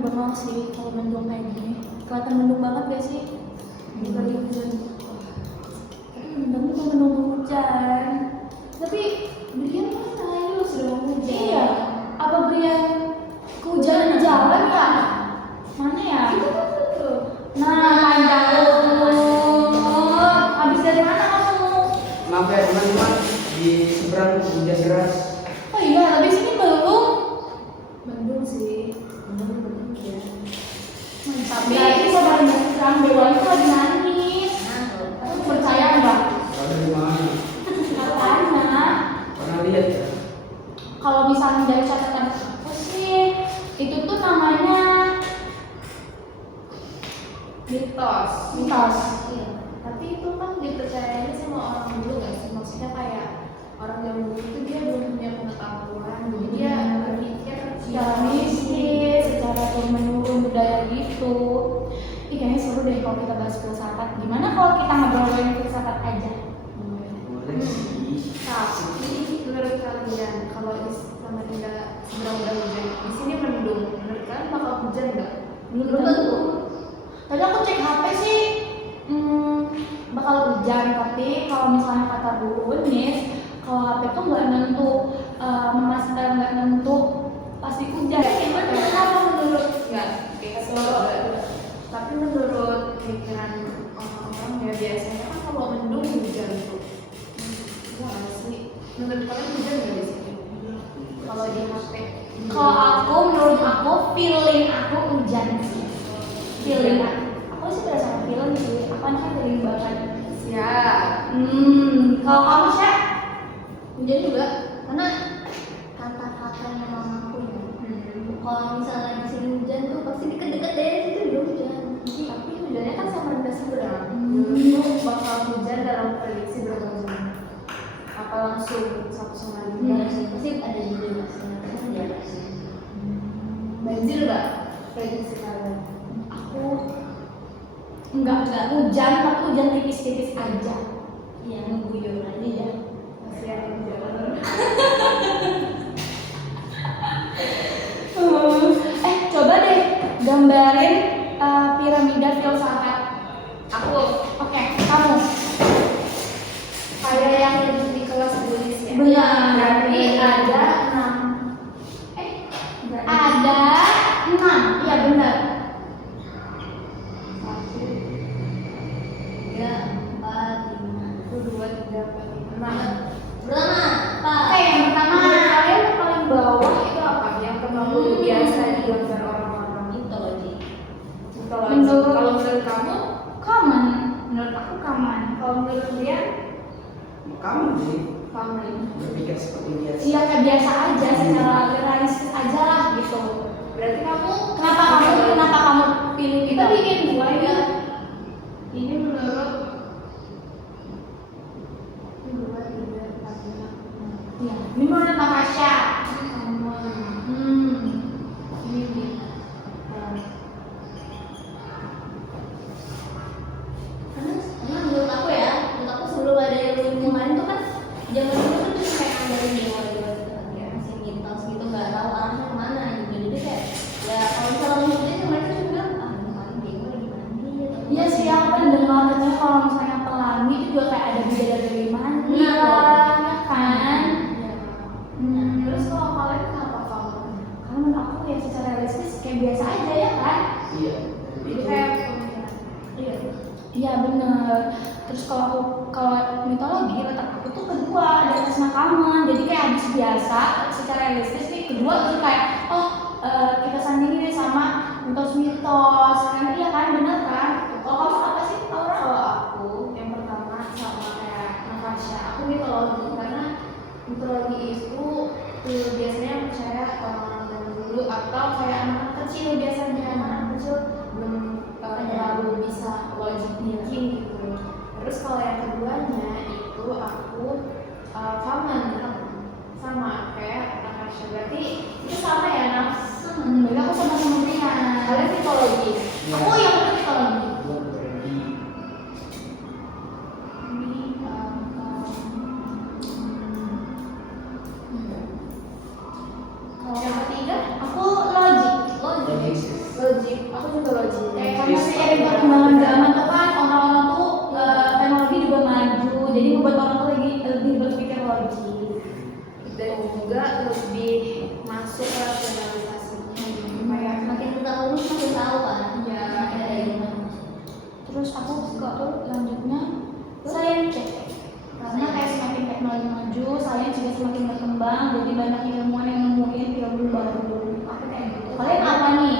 bengong sih kalau mendung kayak gini. Kelihatan mendung banget gak sih? Bukan hujan. Tapi mendung tuh mendung hujan. Tapi Brian mana ini sudah mau hujan? Iya. Apa Brian kehujanan di jalan ya? Mana ya? Itu tuh. Nah, panjang habis dari mana kamu? Maaf ya teman-teman, di seberang hujan deras. Oh iya, habis ini belum. Mendung sih. Mendung ya. Tapi itu saudara yang Dewa itu lagi nangis. Aku percaya nggak? Tahu dari mana? Katanya. Pernah lihat ya? Kalau misalnya dari catatan aku sih, itu tuh namanya mitos. Iya. Tapi itu kan dipercayanya sama orang dulu nggak sih? Maksudnya kayak orang zaman dulu itu dia belum punya pengetahuan, jadi dia berpikir Secara mistis, secara turun-menurun budaya gitu. Ih, kayaknya seru deh kalau kita bahas filsafat. Gimana kalau kita ngobrolin filsafat aja? Boleh sih. Tapi menurut kalian kalau di Samarinda sedang hujan, di sini mendung, menurut kalian bakal hujan nggak? Belum tentu. Tadi aku cek HP sih, bakal hujan. Tapi kalau misalnya kata Bu Unis, kalau HP tuh nggak nentu, memastikan nggak nentu pasti hujan. Gimana? Kenapa menurut nggak? Tapi menurut pikiran orang-orang ya biasanya kan kalau mendung hujan tuh. Iya nggak sih? Menurut kalian hujan nggak di sini? Kalau di HP? Kalau aku, menurut aku, feeling aku hujan sih. Feeling aku sih berdasarkan feeling sih. Aku kan feeling banget. Siap. Kalau kamu Syah? Hujan juga, karena kata-katanya mamaku ya. Kalau misalnya di sini hujan tuh pasti deket-deket deh situ udah hujan. Tapi hujannya kan Samarinda seberang. Itu bakal hujan dalam prediksi berapa jam? Apa langsung satu Samarinda? Enggak sih, pasti ada juga masih di atas. Banjir nggak? Prediksi kalian? Aku enggak hujan, tapi hujan tipis-tipis aja. Iya, mengguyur aja ya. Masih ada hujan. Coba deh gambarin piramida filsafat. Aku Oke, kamu. kayak yang di kelas tulis ya. Benar. Berarti ada 6. Ada 6. Iya benar. 1, 3, 4, 5. 2, 3, 4, 5, 6. Pertama, apa? Oke, yang pertama. Menurut kalian yang paling bawah itu apa? Yang terlalu biasa digambar orang-orang. Mitologi. Kalau menurut kamu, Common. Menurut aku common. kalau menurut kalian, Kamu sih common. berpikir seperti biasa. Iya kayak biasa aja, secara realistis aja lah gitu. Berarti kamu Kenapa kamu pilih kita itu? bikin 2 ya. Ini menurut 2, 3, 4, 5. Iya. Ini menurut Natasha. Ini nih. Karena menurut aku ya, menurut aku sebelum ada ilmu kemarin tuh kan zaman dulu kan cuma kayak ngambilin dewa gitu kan ya, masih mitos gitu, nggak tahu arahnya kemana gitu. Jadi kayak ya kalau misalnya maksudnya tuh mereka cuma bilang ini paling dewa lagi mandi atau Iya sih, aku kan dengar katanya kalau misalnya pelangi itu juga kayak ada bidadari mandi Nah, lah, ya kan? Terus kalau kalian kenapa kamu? Karena menurut aku ya secara realistis kayak biasa aja ya kan? Iya. Jadi kayak pemikiran. Iya. Iya bener. Terus kalau mitologi letak aku tuh kedua di atas makaman. Jadi kayak habis biasa secara realistis nih kedua tuh kayak kita sandingin nih sama mitos-mitos. Karena iya kan bener kan? Kalau kamu apa sih Aura? Kalau aku yang pertama sama kayak Natasha, aku mitologi karena mitologi itu biasanya percaya orang-orang zaman dulu atau kayak anak kecil biasanya anak kecil belum terlalu bisa logic thinking gitu. Terus kalau yang keduanya itu aku common sama kayak Natasha, berarti itu sama ya nafsu suka tuh lanjutnya sains cek. Karena kayak semakin teknologi maju, sains juga semakin berkembang, jadi banyak ilmuwan yang nemuin ilmu baru. Aku kayak gitu. Kalian apa nih?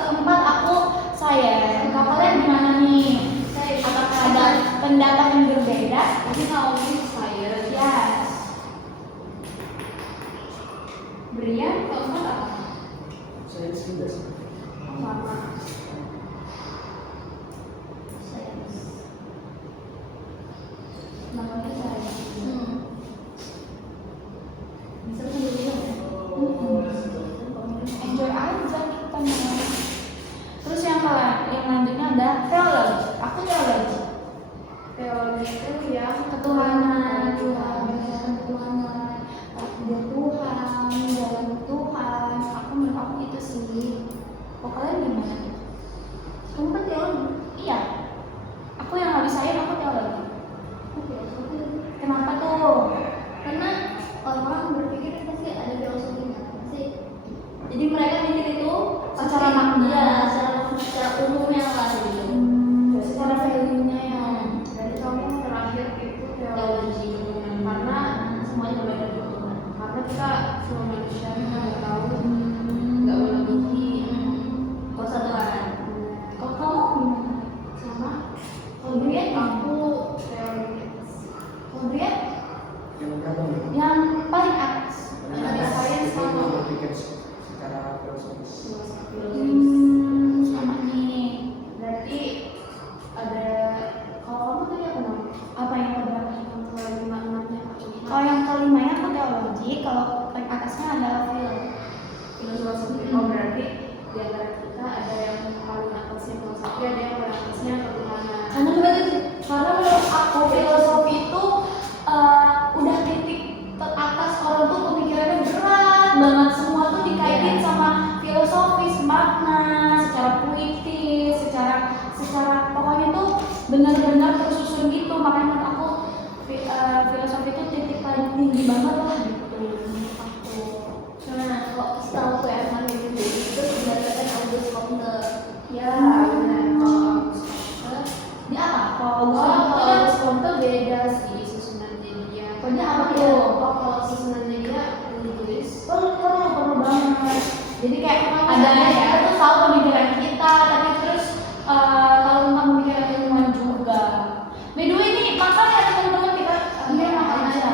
Keempat aku sains. Kalau kalian gimana nih? Apakah ada pendapat yang berbeda? Jadi kalau ini saya Yes. Brian keempat apa? Saya juga sih. Sama. Namanya sains. Bisa menjadi Enjoy aja kita mau. Terus yang lanjutnya ada teologi. Aku teologi. Teologi itu yang Ketuhanan, Tuhan, berdasarkan ketuhanan, takdir Tuhan, jalan Tuhan. Menurut aku itu sih. Kok kalian gimana? kamu kan teologi. Iya. Aku yang habis sains aku teologi. Kenapa tuh? Karena orang-orang berpikir pasti ada filosofinya pasti. Jadi mereka mikir itu Secara makna. Iya, secara umumnya lah gitu. Secara value-nya ya. Dari kamu terakhir itu teologi. Teologi. Karena Semuanya berbeda gitu. karena kita semua manusia kita nggak tahu, nggak melebihi. Kuasa Tuhan. Kalau kamu gimana? Sama Kalau Brian aku teologi. Kalau Brian Yang berapa nih? yang paling atas. Ada sains Itu sama berpikir secara filosofis. Sama nih. Berarti ada kalau kamu tadi apa namanya? Apa yang keberapa? Yang kelima enamnya apa? Kalau yang kelimanya aku teologi, kalau paling atasnya adalah Filosofi. Oh berarti di antara kita ada yang paling atasnya filosofi, ada yang paling atasnya ketuhanan. karena menurut aku filosofi itu udah titik teratas orang tuh pemikirannya berat banget, semua tuh dikaitin sama filosofis, makna, secara puitis, secara pokoknya tuh benar-benar tersusun gitu. Makanya menurut aku filosofi itu titik paling tinggi banget lah gitu menurut aku. Nah, kok setahu aku ya kan itu berdasarkan August Comte. Ya benar. Kalau Ini apa? Kalau kalau Comte beda sih susunannya dia. Pokoknya apa Iya. tuh? Oh kalau susunannya dia ditulis. perlu banget. Jadi kayak Emang ada ada ya? kita tuh tahu pemikiran kita, tapi terus tahu tentang pemikiran ilmuwan juga. By the way nih, makan ya teman-teman kita ini makan aja.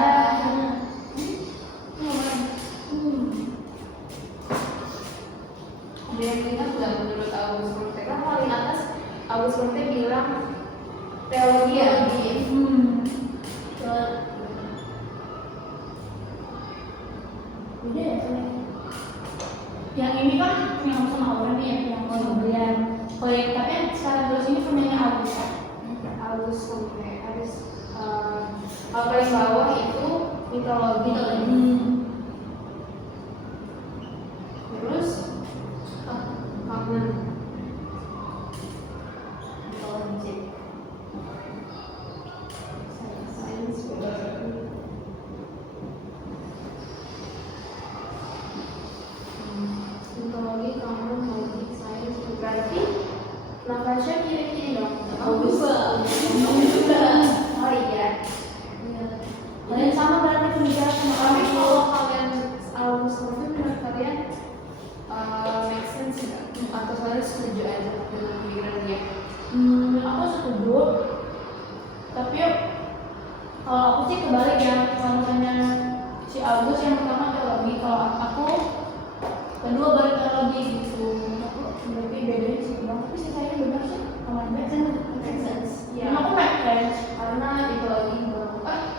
Dia bilang nggak menurut August Comte. Kan paling atas August Comte bilang teologi ya. Udah ya kan? Yang ini kan yang sama Aura nih, yang kemudian. Oh ya, tapi yang sekarang terus ini punyanya Agus. August Comte. Habis paling bawah itu mitologi. Terus makna. Sains filosofi. Mitologi, kamu, logik, sains, berarti Natasha kiri-kiri dong. Juga. Oh iya. Kalian sama berarti pemikiran sama Tapi orang kalau kalian August Comte menurut kalian make sense nggak? Atau kalian setuju aja dengan pemikiran dia? Aku setuju. Tapi kalau aku sih kebalik ya. Kalau misalnya si Agus yang pertama teologi, kalau aku kedua baru teologi gitu. Aku berarti bedanya sih bang. Tapi sih kayaknya benar sih. Kalau make sense. Ya. Aku make sense. Karena mitologi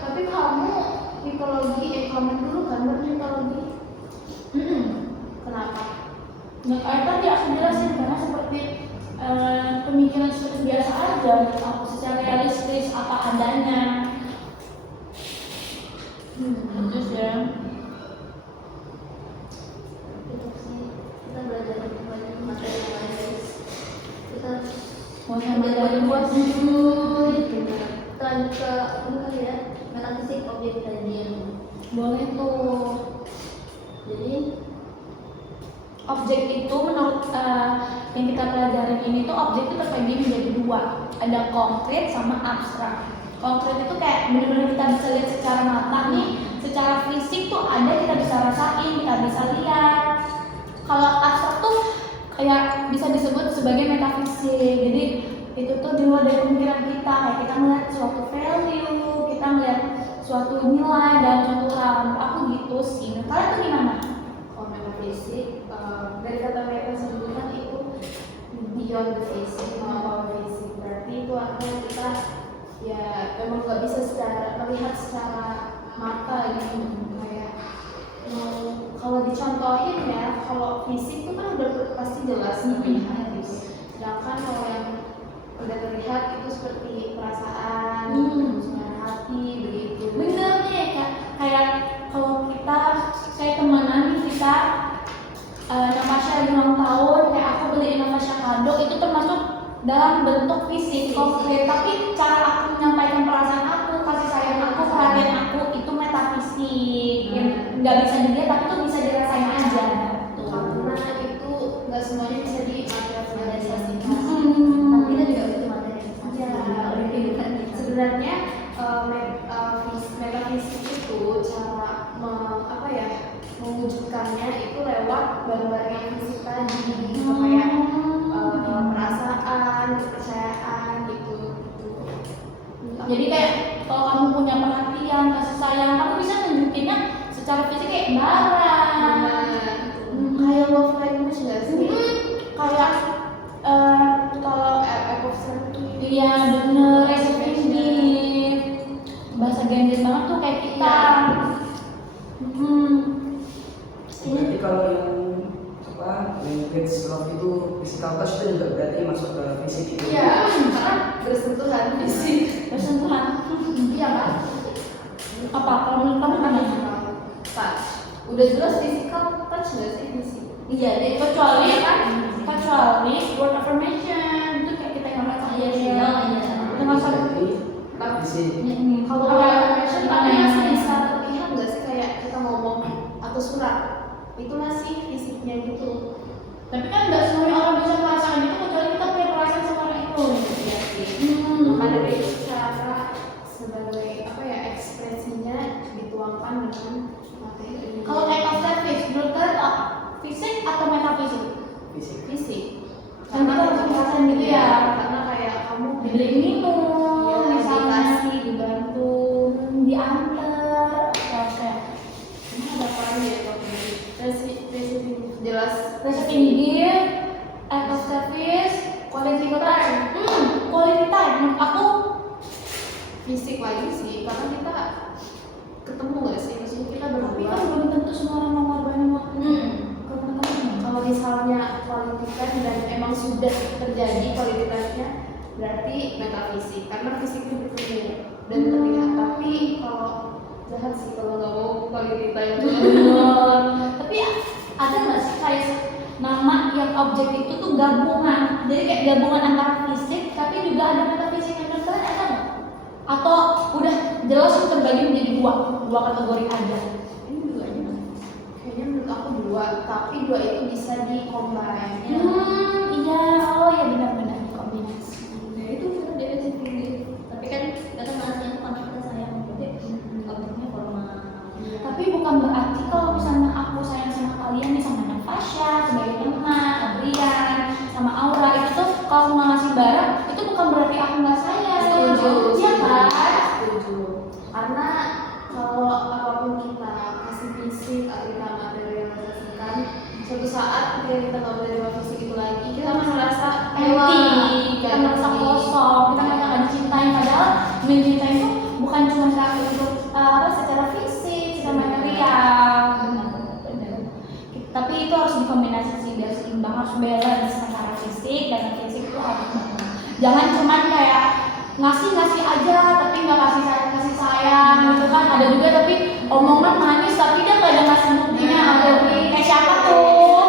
tapi kamu mitologi kamu dulu kan mitologi. Kenapa? Nah, kayak tadi aku jelasin karena seperti pemikiran seperti biasa aja, aku secara realistis apa adanya. Terus ya. Kita belajar banyak materi yang lain guys. Kita Mau sama dari banyak buat lanjut ke ini kali ya, metafisik objek kajian. boleh tuh. Jadi objek itu menurut yang kita pelajarin ini tuh objek itu terbagi menjadi dua, ada konkret sama abstrak. Konkret itu kayak benar-benar kita bisa lihat secara mata nih, secara fisik tuh ada, kita bisa rasain, kita bisa lihat. Kalau abstrak tuh kayak bisa disebut sebagai metafisik. Jadi itu tuh di luar dari pemikiran kita, kayak kita melihat suatu value, kita melihat suatu nilai dalam suatu hal. Aku gitu sih. Nah, kalian tuh gimana? Kalau metafisik, dari kata meta sendiri kan itu beyond the physics, melampaui fisik. Berarti itu artinya kita ya memang nggak bisa melihat secara mata gitu. Kayak kalau dicontohin ya, kalau fisik itu kan udah pasti jelas terlihat gitu. Sedangkan kalau yang udah terlihat itu seperti perasaan, suara hati, begitu. Bener nih, kayak kalau kita kayak temanan nih, kita Natasha lagi ulang tahun, kayak aku beliin Natasha kado, itu termasuk dalam bentuk fisik konkret. Tapi cara aku menyampaikan perasaan aku, kasih sayang aku, perhatian aku, itu metafisik yang nggak bisa dilihat tapi tuh bisa dirasain aja. Karena itu nggak semuanya bisa dimaterialisasikan. Tapi kita juga butuh materialisasi. Ya, Oleh kehidupan kita. sebenarnya metafisik itu cara mewujudkannya itu lewat barang-barang yang fisik tadi, gitu, kayak perasaan, kepercayaan gitu. Jadi kayak kalau kamu punya perhatian, kasih sayang, kamu bisa nunjukinnya secara fisik kayak barang. Kayak love language nggak sih? Kayak kalau Act of service. iya bener, receiving bahasa Ganges banget tuh kayak kita. Berarti kalau yang language love itu physical touch itu juga berarti masuk ke fisik itu. Iya, karena bersentuhan fisik. Bersentuhan. Iya kan? Apa kalau menurut kamu gimana? Physical touch. Udah jelas physical touch nggak sih fisik? Iya deh, kecuali word affirmation itu kayak kita yang merasa Iya sih, iya. Kita merasa Berarti fisik. Kalau affirmation tapi masih bisa terlihat nggak sih kayak kita ngomong atau surat? Itu masih fisiknya gitu. tapi kan nggak semuanya orang bisa merasakan itu kecuali kita punya perasaan sama orang itu. Iya sih. Ada dari cara sebagai ekspresinya dituangkan dengan materi. Kalau act of service, menurut kalian apa? Fisik atau metafisik? Fisik. fisik. Kan kita harus ngerasain gitu ya. Karena kayak kamu Dibeliin minum, misalnya dikasih, dibantu. diantar, atau kayak Ini ada apa ya kalau receiving jelas. receiving gift, act of service, quality time. Quality time menurut aku Fisik lagi sih, karena kita ketemu nggak sih? Maksudnya kita tapi berdua. kan belum tentu semua orang mau ngorbanin waktu. Kalau menurut kamu gimana? Kalau misalnya quality time dan emang sudah terjadi quality time-nya, berarti metafisik. Karena fisik itu bertemu dan terlihat. Tapi kalau jahat sih kalau nggak mau quality time. Tapi ada nggak sih kayak nama yang objek itu tuh gabungan, jadi kayak gabungan antara fisik tapi juga ada metafisik yang menurut kalian ada nggak? Atau udah jelas itu terbagi menjadi dua kategori aja? Ini dua aja. Kayaknya menurut aku dua, tapi dua itu bisa di-combine. Iya, oh ya benar-benar kombinasi. Ya itu kita dia sih tinggi. Tapi kan kita merasanya karena kita sayang, berarti objeknya formal. Tapi bukan berarti kalau misalnya aku sayang sama kalian nih, sama Natasha sebagai teman, Adrian, sama Aura, itu tuh kalau nggak ngasih barang itu bukan berarti aku nggak sayang. Iya kan? Setuju. Karena kalau apapun kita kasih fisik atau kita materialisasikan, suatu saat ketika kita nggak menerima fisik itu lagi, kita akan merasa Empty, kita merasa kosong, kita merasa nggak dicintai. Padahal mencintai itu bukan cuma secara fisik, secara material. Tapi itu harus dikombinasi sih, biar seimbang, harus balance antara fisik dan fisik itu harus banget. Jangan cuman kayak ngasih aja tapi nggak kasih sayang gitu kan. Ada juga tapi omongan manis tapi dia nggak ada ngasih buktinya. Ada kayak siapa tuh?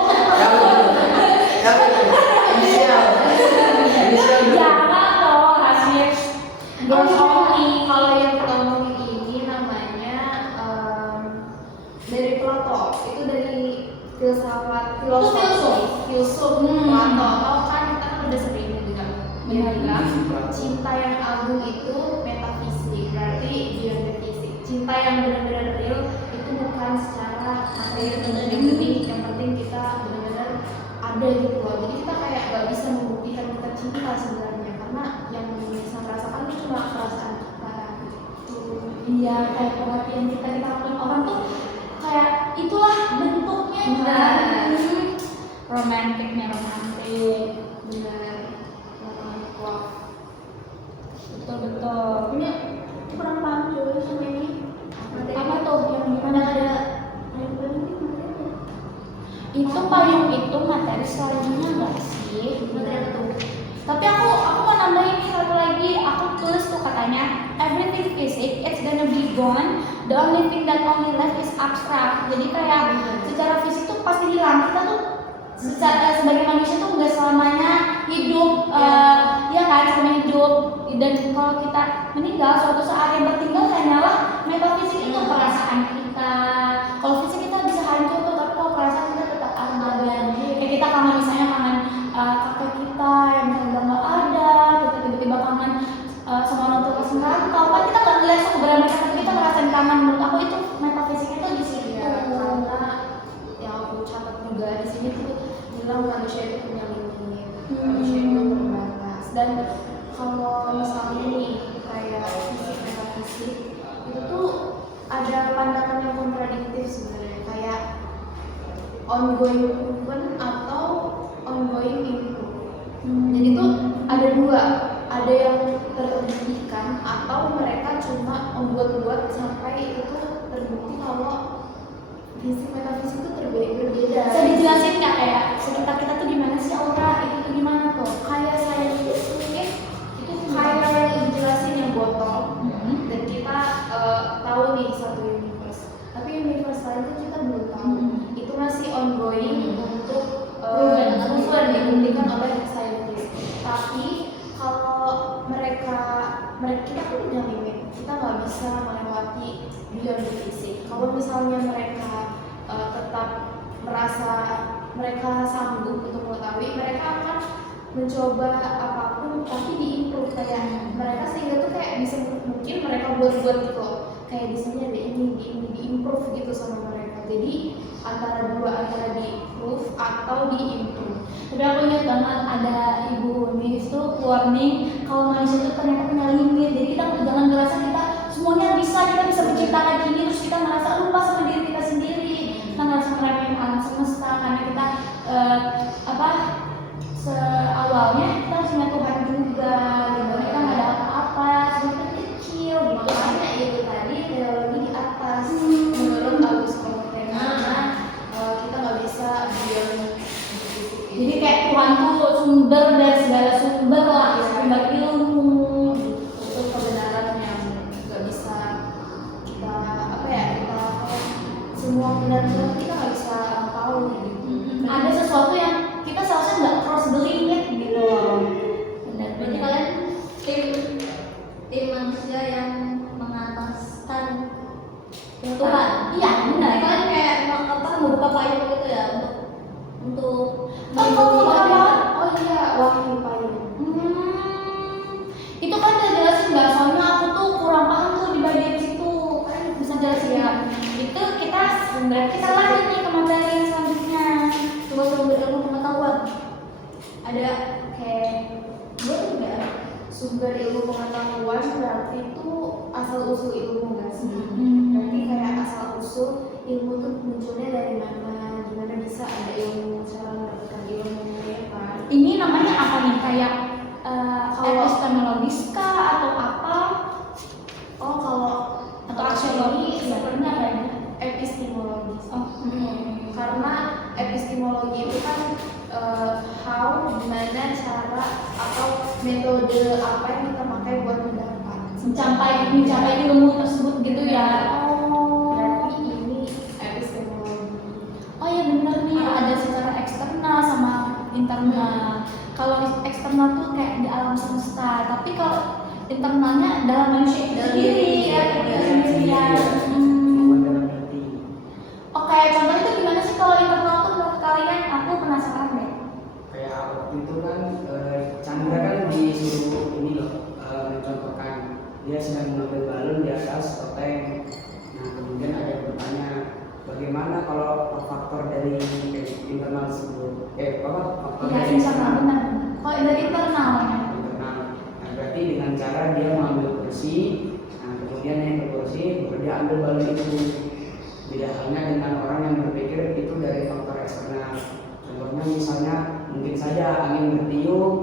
Jangan loh rahasia. Girls only. Kalau yang kita ngomongin ini namanya dari Plato, itu dari filsafat Itu filsafat cinta yang agung itu metafisik, berarti beyond the fisik. Cinta yang benar-benar real itu bukan secara materi dan demi, yang penting kita benar-benar ada gitu loh. Jadi kita kayak gak bisa membuktikan kita cinta sebenarnya, karena yang bisa merasakan itu cuma perasaan kita. Iya, kayak perhatian kita lakuin orang tuh kayak itulah bentuknya kan. Romantiknya romantik. Benar. Wah. Betul. Ini kurang paham juga sama ini. Apa tuh yang gimana ada? Itu Itu payung itu materi selanjutnya enggak sih? materi apa tuh? Tapi aku mau nambahin nih satu lagi. Aku tulis tuh katanya everything physics it's gonna be gone. The only thing that only left is abstract. Jadi kayak secara fisik tuh pasti hilang. Kita tuh secara sebagai manusia tuh nggak selamanya hidup, ya kan, sama hidup. Dan kalau kita meninggal suatu saat yang tertinggal hanyalah metafisik itu perasaan kita. Kalau fisik kita bisa hancur tuh, tapi kalau perasaan kita tetap ada. Kayak kita kangen misalnya kangen kakek kita yang misalnya udah nggak ada, kita tiba-tiba kangen sama orang tua pas merantau. Kan kita nggak ngeliat sebenarnya mereka, tapi kita ngerasain kangen. Menurut aku itu metafisiknya tuh di situ. Ya, karena yang aku catat juga di sini tuh bilang manusia itu punya limit, manusia itu terbatas. Dan kalau misalnya nih kayak fisik metafisik itu tuh ada pandangan yang kontradiktif sebenarnya, kayak ongoing proven atau ongoing improve. Jadi tuh ada dua, ada yang terbuktikan atau mereka cuma membuat-buat sampai itu tuh terbukti kalau fisik metafisik itu berbeda. Bisa dijelasin nggak kayak sekitar kita tuh gimana sih aura itu tuh gimana tuh? Kayak saya itu kayak yang dijelasin yang botol, dan kita tahu nih satu universe. Tapi universe lain tuh kita belum tahu. Itu masih ongoing untuk proven dibuktikan oleh saintis. Tapi kalau mereka kita tuh punya limit. Kita nggak bisa melewati beyond the fisik. Kalau misalnya mereka tetap merasa mereka sanggup untuk mengetahui, mereka akan mencoba apapun tapi diimprove, kayak mereka sehingga tuh kayak bisa mungkin mereka buat-buat gitu loh, kayak di sini ada ini diimprove gitu sama mereka. Jadi antara di-improve atau diimprove. Tapi aku ingat banget ada ibu Unis tuh warning kalau manusia itu ternyata punya limit. Jadi kita jangan ngerasa kita semuanya bisa, kita bisa bercinta kayak gini terus kita merasa lupa sama diri kita sendiri. Kita ngerasa meremehin alam semesta karena kita awalnya kita harus ingat Tuhan juga. Gitu. Kita nggak ada apa-apa, semua kita kecil. Gitu. Makanya itu tadi teologi di atas menurut Agus Komtena, kita nggak bisa beyond. Jadi kayak Tuhan tuh sumber dari segala sumber lah, sumber ilmu. Itu kebenaran yang nggak bisa kita kita semua benar-benar kita nggak bisa tahu gitu. Ada sesuatu yang kita seharusnya nggak cross the limit gitu loh. Berarti kalian tim manusia yang mengataskan Tuhan. Iya benar. Kalian kayak membuka payung gitu ya untuk Tahu apa? Oh iya, wahyu payung. Itu kan udah jelasin nggak? Soalnya aku tuh kurang paham tuh di bagian situ. Kan bisa jelasin ya. Itu kita lanjut nih ke materi yang selanjutnya. coba sumber ilmu pengetahuan. Ada kayak sumber ilmu pengetahuan, berarti itu asal usul ilmu nggak sih? Berarti kayak asal usul ilmu tuh munculnya dari mana, gimana bisa ada ilmu, cara mendapatkan ilmu, ya kan? Ini namanya apa nih? Kayak Kalau- epistemologis kah atau apa? Oh kalau Atau aksiologi? ini Sebenarnya apa ya? epistemologis. Oh, Karena epistemologi itu kan gimana cara atau metode apa yang kita pakai buat mendapat. mencapai ilmu tersebut gitu ya. Berarti ini epistemologi. Oh iya bener nih, ada secara eksternal sama internal. Kalau eksternal tuh kayak di alam semesta, tapi kalau internalnya dalam manusia itu sendiri ya, kita sendiri ya. Dalam hati. Oh kayak contoh itu gimana sih kalau internal tuh menurut kalian? Aku penasaran deh. Kayak waktu itu kan Chandra kan disuruh ini loh contohkan dia sedang mengambil balon di atas loteng. Nah kemudian ada yang bertanya bagaimana kalau faktor dari internal tersebut faktor Iya, dari internal benar. Kalau dari internal ya. internal. Nah berarti dengan cara dia mengambil kursi, nah kemudian yang kursi dia ambil balon itu. Beda halnya dengan orang yang berpikir itu dari faktor eksternal. Contohnya misalnya mungkin saja angin bertiup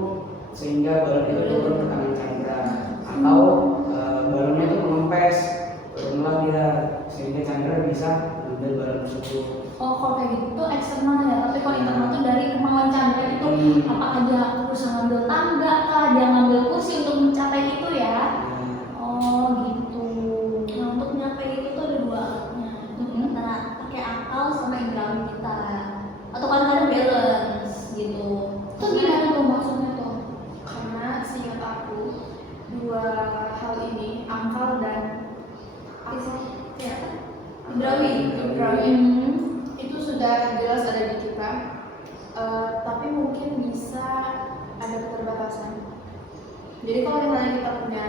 sehingga balon itu turun ke tangan Chandra, atau balonnya itu mengempes, turunlah dia sehingga Chandra bisa mengambil balon tersebut. Oh, kalau kayak gitu tuh eksternal ya, tapi kalau internal tuh dari kemauan Chandra itu apakah dia berusaha ngambil tangga kah, dia ngambil kursi untuk mencapai itu ya? Oh gitu. Nah, untuk nyampe itu tuh ada dua alatnya, antara pakai akal sama indrawi kita, atau kadang-kadang balance gitu. Itu gimana tuh maksudnya tuh? Karena seingat aku dua hal ini akal dan apa sih ya Indrawi. itu sudah jelas ada di kita. Tapi mungkin bisa ada keterbatasan. Jadi kalau misalnya kita punya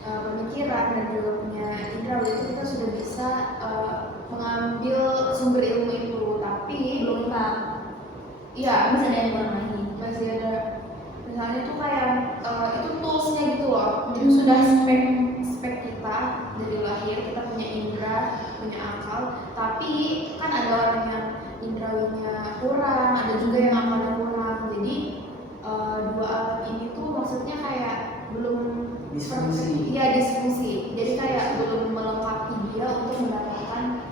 pemikiran dan juga punya indrawi itu kita sudah bisa mengambil sumber ilmu itu, tapi Belum lengkap, iya masih ada yang kurang lagi. masih ada. Misalnya itu kayak itu toolsnya gitu loh. Itu sudah spek kita dari lahir, kita punya indera, punya akal, tapi kan ada orang yang indrawinya kurang, ada juga yang akalnya kurang. Jadi dua alat ini tuh maksudnya kayak belum Disfungsi. Iya, disfungsi. Jadi kayak belum melengkapi dia untuk mendapatkan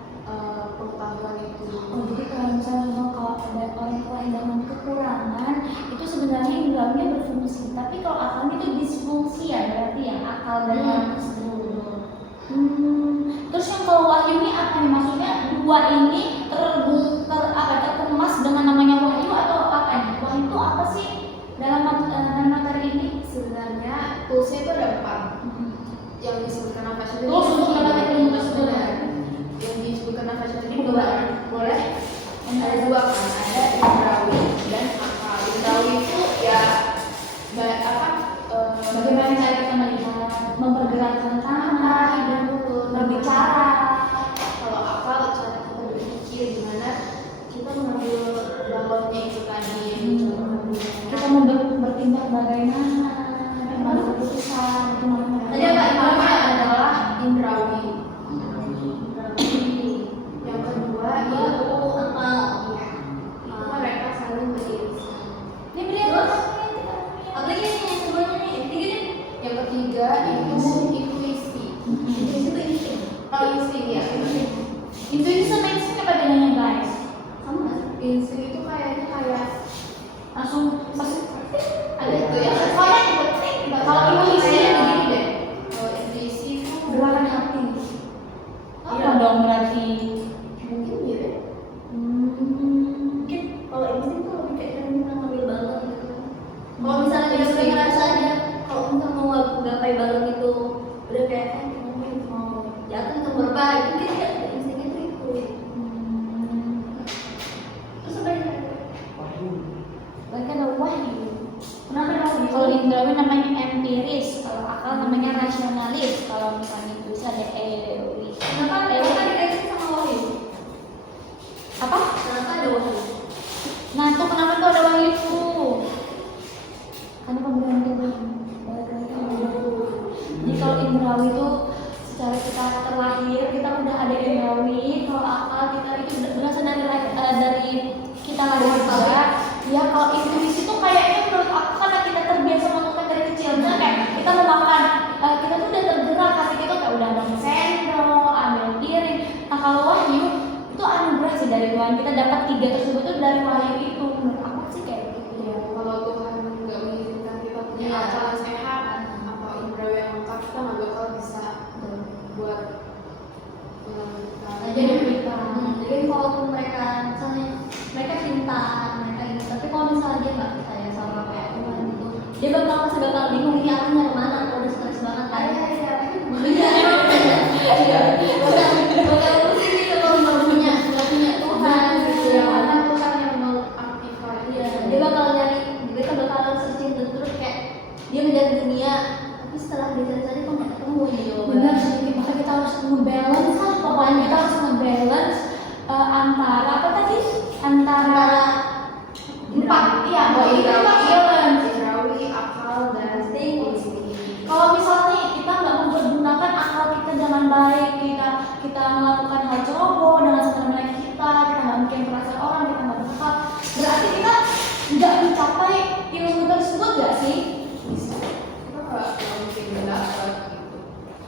pengetahuan itu. Oh, jadi kalau misalnya kalau ada orang tua yang dengan kekurangan itu sebenarnya indrawinya berfungsi, tapi kalau akalnya itu disfungsi ya, berarti yang akal dan yang terus yang kalau wahyu ini apa nih, maksudnya dua ini terkemas dengan namanya wahyu atau apa nih? Wahyu itu apa sih dalam materi ini? Sebenarnya toolsnya itu ada 4 yang disebutkan nafas itu. Tools untuk mendapatkan ilmu tersebut. Yang disebutkan nafas itu boleh ada 2 kan, ada indrawi dan akal. Indrawi itu ya Bagaimana cara kita melihat, mempergerakkan tangan, dan mulut, berbicara. Kalau akal cara kita berpikir gimana kita mengambil balonnya itu tadi. Kita mau bertindak bagaimana, mengambil keputusan, itu namanya. Tadi apa? Yang adalah indrawi. Yang kedua itu akal. Itu mereka saling beririsan. Ini beliau Apa lagi nih yang sebelumnya nih? Yang ketiga nih? Yang ketiga itu intuisi. Itu insting. Oh, insting ya. Intuisi sama insting apa bedanya guys? Sama nggak sih? Insting itu kayaknya kayak Langsung pasti ada itu ya. Kalau intuisi kayak ya begini deh. Kalau intuisi itu gerakan hati. Apa Iya. dong berarti? mungkin mirip. Mungkin kalau insting tuh lebih kayak cara kita ngambil balon gitu. Kalau misalnya dia udah ngerasa aja, kalau kita mau gapai balon itu udah kayak mungkin mau jatuh atau berapa, itu kita insting itu ikut. Terus apa yang Wahyu. Berarti ada wahyu. kenapa wahyu? Kalau indrawi namanya empiris, kalau akal namanya rasionalis, kalau misalnya intuisi ada ewi. Kenapa dikaitkan sama wahyu? Apa? Kenapa ada wahyu? Nah tuh kenapa tuh ada wahyu itu? Karena pemberian Tuhan. Jadi kalau indrawi itu secara kita terlahir kita udah ada indrawi, kalau akal kita itu berasal dari kita lahir juga. Ya kalau intuisi itu kayaknya menurut aku karena kita terbiasa melakukan dari kecil, misalnya kayak kita mau makan, kita tuh udah tergerak, hati kita kayak udah ambil sendok, ambil piring. Nah kalau wahyu itu anugerah sih dari Tuhan, kita dapat 3 tersebut itu dari wahyu itu. Menurut aku sih kayak gitu Ya, ya. kalau Tuhan nggak mengizinkan kita punya Iya. akal yang sehat atau indrawi yang lengkap, kita nggak bakal bisa buat Nah, jadi kalaupun mereka misalnya mereka cinta, mereka ini, tapi kalau misalnya dia nggak percaya sama kayak Tuhan gitu, dia bakal bingung ini arahnya kemana, kalau udah stres banget kan? Bakal pusing gitu kalau nggak punya Tuhan gitu ya. karena Tuhan yang mengaktifkan. Iya, dia bakal searching terus kayak dia menjadi dunia, tapi setelah dia kan kita harus ngebalance antara apa tadi, antara empat iya itu kita balance. Indrawi, akal, dan insting. Kalau misalnya kita nggak mempergunakan akal kita dengan baik, kita melakukan hal ceroboh dengan sebenarnya kita nggak mungkin perasaan orang, kita nggak berakal, berarti kita nggak mencapai ilmu tersebut nggak sih? Bisa. Kita nggak mungkin mendapat gitu.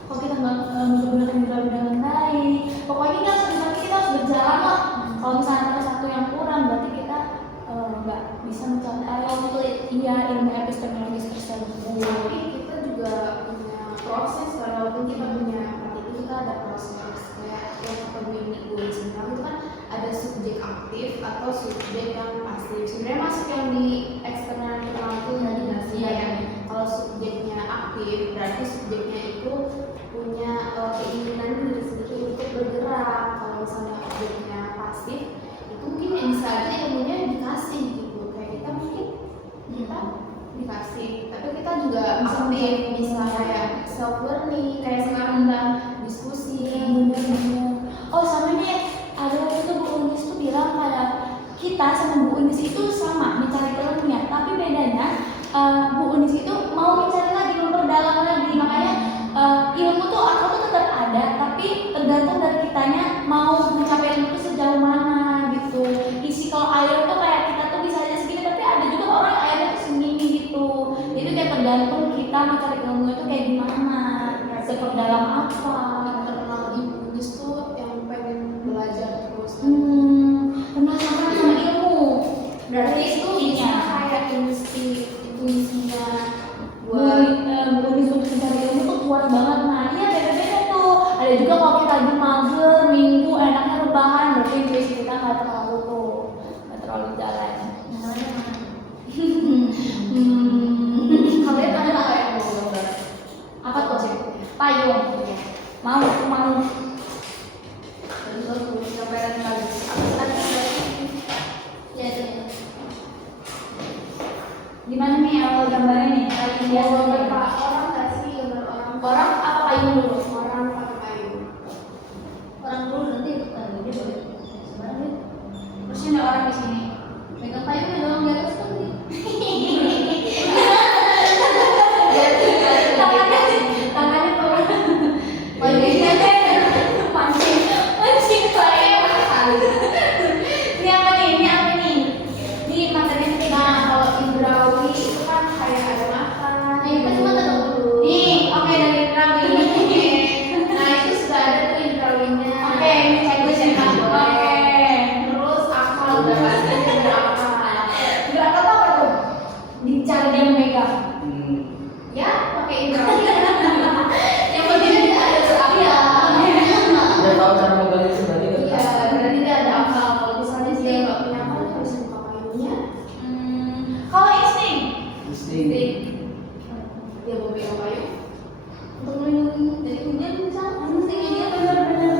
Kalau kita nggak menggunakan Indrawi dengan baik, pokoknya kan sebenarnya kita harus berjalan lah. Kalau misalnya ada satu yang kurang, berarti kita nggak bisa mencapai ilmu epistemologis tersebut. Tapi kita juga punya proses, walaupun kita punya empat itu kita ada proses kayak yang kata Bu ini bilang itu kan ada subjek aktif atau subjek yang pasif. Sebenarnya masuk yang di eksternal internal itu dari nasi ya. Kalau subjeknya aktif berarti subjeknya itu punya keinginan diri sendiri untuk bergerak. Kalau misalnya objeknya pasif itu mungkin yang bisa aja ilmunya dikasih gitu, kayak kita mungkin kita dikasih, tapi kita juga aktif, bisa kayak self learning, kayak sekarang kita diskusi. Oh sama nih, ada waktu itu Bu Unis tuh bilang kayak kita sama Bu Unis itu sama mencari ilmunya, tapi bedanya Bu Unis itu mau mencari lagi, memperdalam lagi, makanya ilmu tuh akal tuh tetap ada, tapi tergantung dari kitanya mau mencapai ilmu itu sejauh mana gitu. Isi kalau air tuh kayak kita tuh bisa aja segini, tapi ada juga orang yang airnya tuh segini gitu. Jadi kayak tergantung kita mencari ilmu itu kayak gimana, seperdalam apa. Terkenal di Buddhis tuh yang pengen belajar terus. Penasaran sama ilmu. Berarti itu bisa intinya kayak intuisinya buat Bu Unis untuk mencari ilmu tuh kuat banget. Nah iya beda-beda tuh. Ada juga kalau kita lagi mager, minggu enaknya rebahan, berarti intuisi kita nggak terlalu jalan. kalian ada nggak yang mau gambar? Apa tuh? Payung. Mau. Terus gambaran bagus. Tadi Ya itu. Gimana nih awal gambarnya nih? Payung mau biasa gambar nih. pak orang nggak sih, gambar orang? Orang apa payung dulu? Orang pakai payung. Orang dulu nanti dia boleh sebenarnya Terus ada orang di sini. megang payungnya doang di atas kan nih. Tangannya keluar. Payungnya pancing payung. Ini apa nih? Ini materinya kayak Nah kalau Indrawi itu kan kayak ada makan. Nah itu kan cuma tahu dulu. nih, oke dari Indrawi. Nah itu sudah ada tuh Indrawinya. Oke, ini checklist ya. Oke. Terus akal udah pasti ada akal. Enggak tahu apa tuh? Cara dia memegang. Ya pakai Indrawi. Yang penting ada berakal. Udah tahu cara megang itu berarti udah Iya, tahu. berarti dia ada akal. Kalau misalnya dia nggak punya akal, dia harus buka payungnya. Kalau insting, Insting. Dia mau pegang payung. Untuk melindungi dari hujan misalnya mestinya dia benar-benar.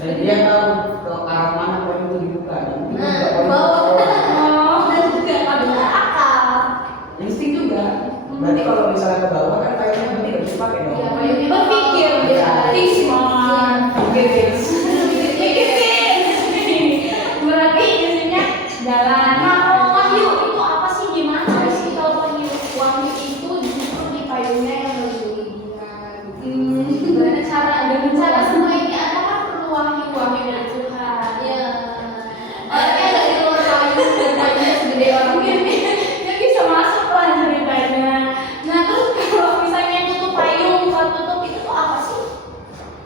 Dan dia tahu ke arah mana payung itu dibuka dan itu Nah, juga payung bawah. ke bawah. Dan juga ada akal. Insting juga. Berarti kalau misalnya ke bawah kan payungnya berarti nggak bisa pakai dong. Iya, payungnya berpikir, Iya. think smart. Oke, guys. Berarti isinya jalan. Nah, kalau wahyu itu apa sih? Gimana sih kalau wahyu? Wahyu itu justru di payungnya yang melindungi dia. Hmm. Gimana cara semua ini ada kan perlu wahyu dari Tuhan. Iya. Orangnya nggak di luar payung dan payungnya segede orang ini. Dia bisa masuk lah ceritanya. Nah, terus kalau misalnya tutup payung, kalau tutup itu tuh apa sih?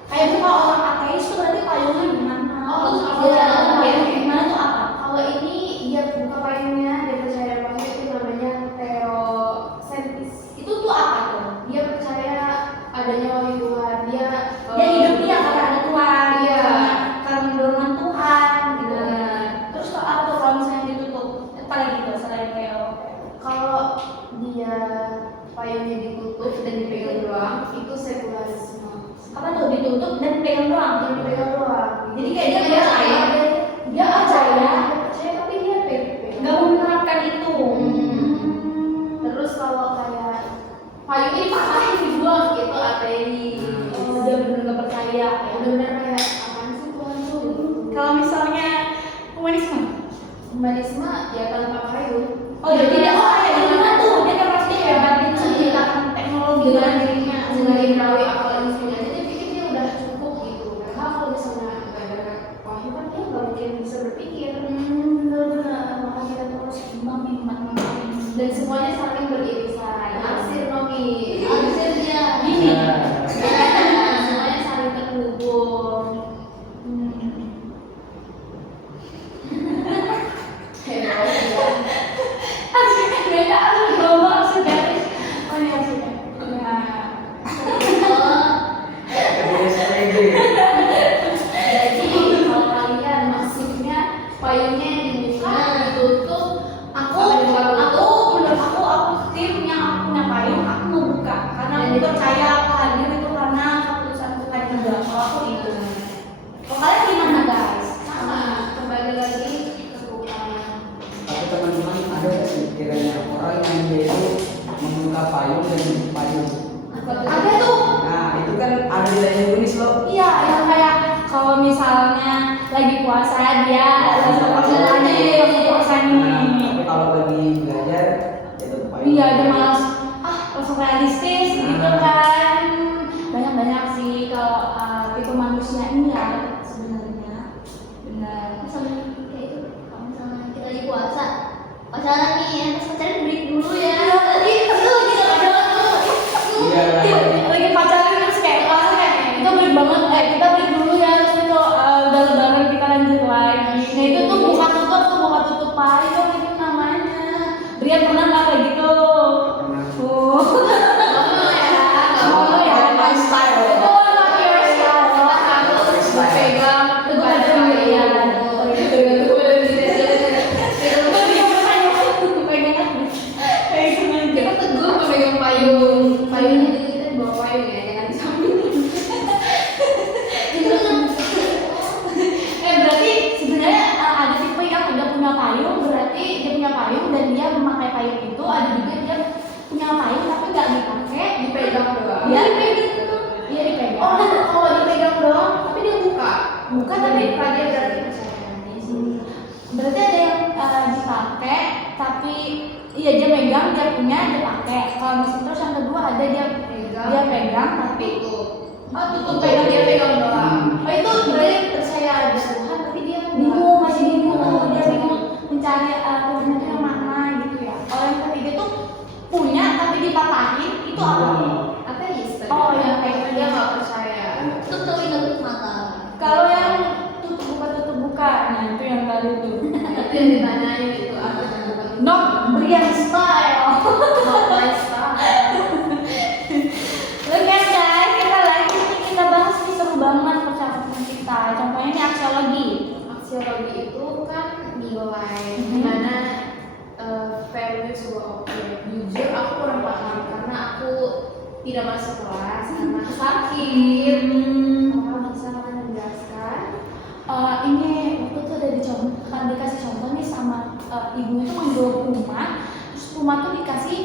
Kayak tuh kalau orang ateis tuh berarti payungnya gimana? Oh, Terus iya, kalau iya. gimana tuh apa? Kalau ini dia buka payungnya, dia percaya wahyu itu namanya teosentis. Itu tuh apa tuh? Dia percaya adanya wahyu Tuhan. Dia Dia hidupnya karena ada Tuhan, Iya. karena dorongan Tuhan gitu. Nah. Terus kalau apa tuh kalau misalnya ditutup? Paling gitu selain kayak kalau dia payungnya ditutup dan dipegang doang, itu sekularisme. apa tuh ditutup dan pegang doang. Dia dipegang doang. Jadi kayak dia percaya, dia percaya, tapi dia pegang. nggak mau menerapkan itu. Terus kalau kayak payung ini patahin dibuang gitu ateis. Oh, dia benar nggak percaya. Bener-bener kayak apaan sih tuh saling beririsan. Arsir nomi. Harusnya dia Gini. Nah, Semuanya saling terhubung. Heboh ya. Arsipnya beda, arsip global, arsip garis. Oh ini arsipnya. Ya. oh beres aja. Jadi kalau kalian maksudnya payungnya yang dibuka ditutup, Aku ada tim yang aku punya payung, aku mau buka karena aku percaya aku hadir itu karena keputusan Tuhan juga. Kalau aku itu. Kalau kalian gimana guys? sama kembali lagi ke Tuhan. Tapi teman-teman ada nggak sih kiranya orang yang dia itu membuka payung dan menutup payung? Ada tuh. Nah itu kan ada di dalam Yunis loh. Iya, yang kayak kalau misalnya lagi puasa dia langsung puasa nih, langsung puasa Nah, nih. tapi kalau lagi belajar ya tutup payung. Iya, dia malas langsung realistis gitu kan. Banyak sih kalau itu manusia iya sebenarnya. Benar. sama kayak itu kalau misalnya kita lagi puasa pacaran nih ya pas pacaran break dulu ya itu lagi pacaran tuh Iya. Lagi pacaran terus kayak kita break banget, kita break dulu ya, terus itu udah lebaran kita lanjut lagi. Nah itu tuh buka tutup payung itu namanya. Brian pernah nggak kayak gitu? Pernah. Oh. Ngomong ya. Lifestyle. Itu lagi lifestyle. Pegang Itu ada ya. kita teguh memegang payung. Payungnya jadi kita di bawah payung ya, jangan di samping. Berarti sebenarnya ada tipe yang udah punya payung, berarti dia punya payung dan dia memakai payung itu. Ada juga dia punya payung tapi nggak dipakai, Dipegang doang. Iya dipegang. Iya dipegang. Oh, kalau dipegang doang, tapi dia buka. Bukan Tapi tapi buka dia berarti percaya. berarti ada yang dipakai tapi iya dia megang, dia punya, dia pakai. Kalau misalnya terus yang kedua ada dia pegang tapi tutup pegang Dia pegang doang. Oh itu berarti percaya ada Tuhan tapi dia bingung, masih bingung, dia bingung mencari Tuhan itu yang mana gitu ya. Kalau yang ketiga tuh punya tapi dipatahin itu apa? Ateis. Oh, yang kayak dia nggak percaya. tutup mata Kalau yang tutup buka, nah itu yang baru tuh. Itu yang ditanyain itu apa yang bukan No, Brian style. not lifestyle. Oke guys, kita lagi nih, kita bahas nih seru banget percakapan kita. Contohnya ini aksiologi. Aksiologi itu kan nilai dimana value sebuah objek. Jujur aku kurang paham karena aku tidak masuk kelas karena sakit. Apa bisa kalian menjelaskan? Ini waktu itu ada dikasih contoh nih sama ibunya tuh menjual rumah, terus rumah tuh dikasih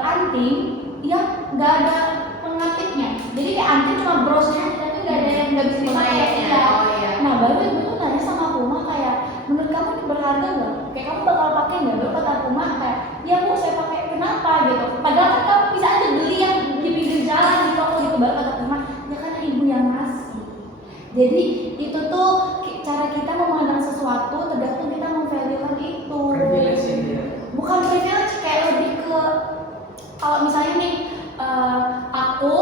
anting yang nggak ada pengantiknya. Jadi kayak anting cuma brosnya tapi nggak ada yang nggak bisa dipakai. Pengaitnya, Ya. oh iya. Nah baru ibu tuh nanya sama rumah kayak, menurut kamu ini berharga nggak? Kayak kamu bakal pakai nggak? Baru kata rumah kayak, ya bu saya pakai, kenapa gitu? Padahal kan kamu bisa aja beli yang di pinggir jalan di toko gitu. Baru kata rumah, ya karena ibu yang ngasih. Jadi itu tuh cara kita memandang sesuatu tergantung kita memvaluekan itu. Privilege ya dia. Bukan privilege, kayak lebih ke kalau misalnya nih aku